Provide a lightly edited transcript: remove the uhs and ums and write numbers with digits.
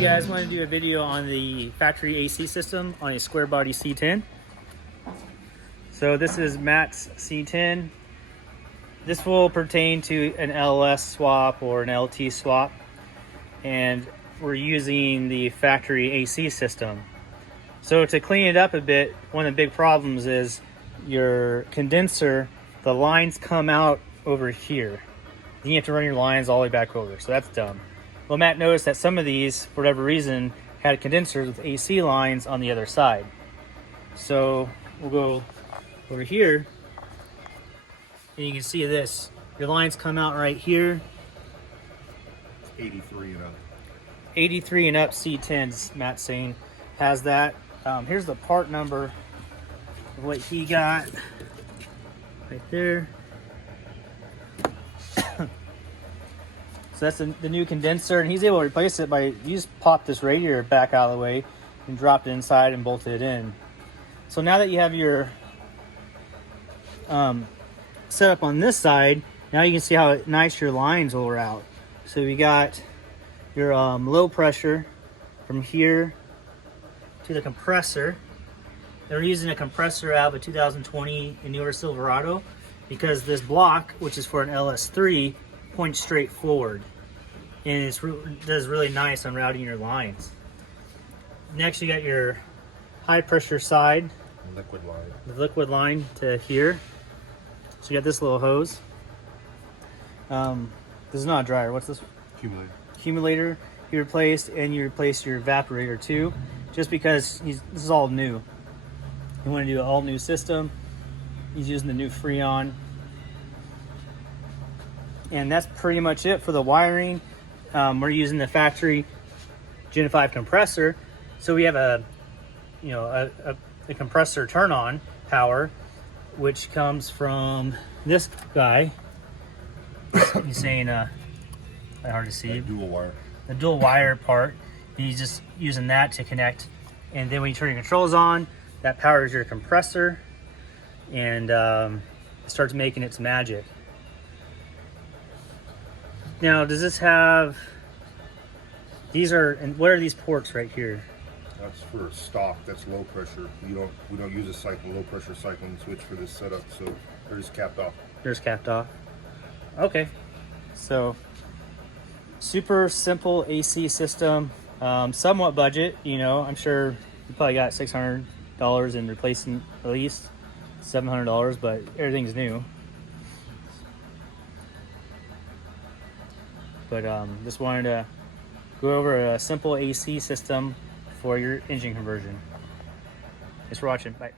Hey guys, I want to do a video on the factory AC system on a square body C10. So this is Matt's C10. This will pertain to an LS swap or an LT swap, and we're using the factory AC system. So to clean it up a bit, one of the big problems is your condenser, the lines come out over here. Then you have to run your lines all the way back over, so that's dumb. Well, Matt noticed that some of these, for whatever reason, had condensers with AC lines on the other side. So we'll go over here, and you can see this. Your lines come out right here. 83 and up. 83 and up C10s, Matt's saying, has that. Here's the part number of what he got right there. So that's the new condenser, and he's able to replace it by, you just pop this radiator back out of the way and drop it inside and bolt it in. So now that you have your set up on this side, now you can see how nice your lines will route. So we got your low pressure from here to the compressor. They're using a compressor out of a 2020 newer Silverado because this block, which is for an LS3, points straight forward, and it does really nice on routing your lines. Next, you got your high pressure side, Liquid line. the liquid line to here. So you got this little hose. This is not a dryer. What's this? Accumulator. Accumulator you replaced, and you replaced your evaporator too, just because this is all new. You want to do an all new system. He's using the new Freon. And that's pretty much it for the wiring. We're using the factory Gen 5 compressor, so we have a compressor turn on power, which comes from this guy. He's saying hard to see. Dual wire. The dual wire part. And he's just using that to connect, and then when you turn your controls on, that powers your compressor, and it starts making its magic. Now, does this have, and what are these ports right here? That's for stock. That's low pressure. We don't use a low pressure cycling switch for this setup, so they're just capped off. They're just capped off. Okay, so super simple AC system, somewhat budget. I'm sure you probably got $600 in replacing at least $700, but everything's new. But just wanted to go over a simple AC system for your engine conversion. Thanks for watching. Bye.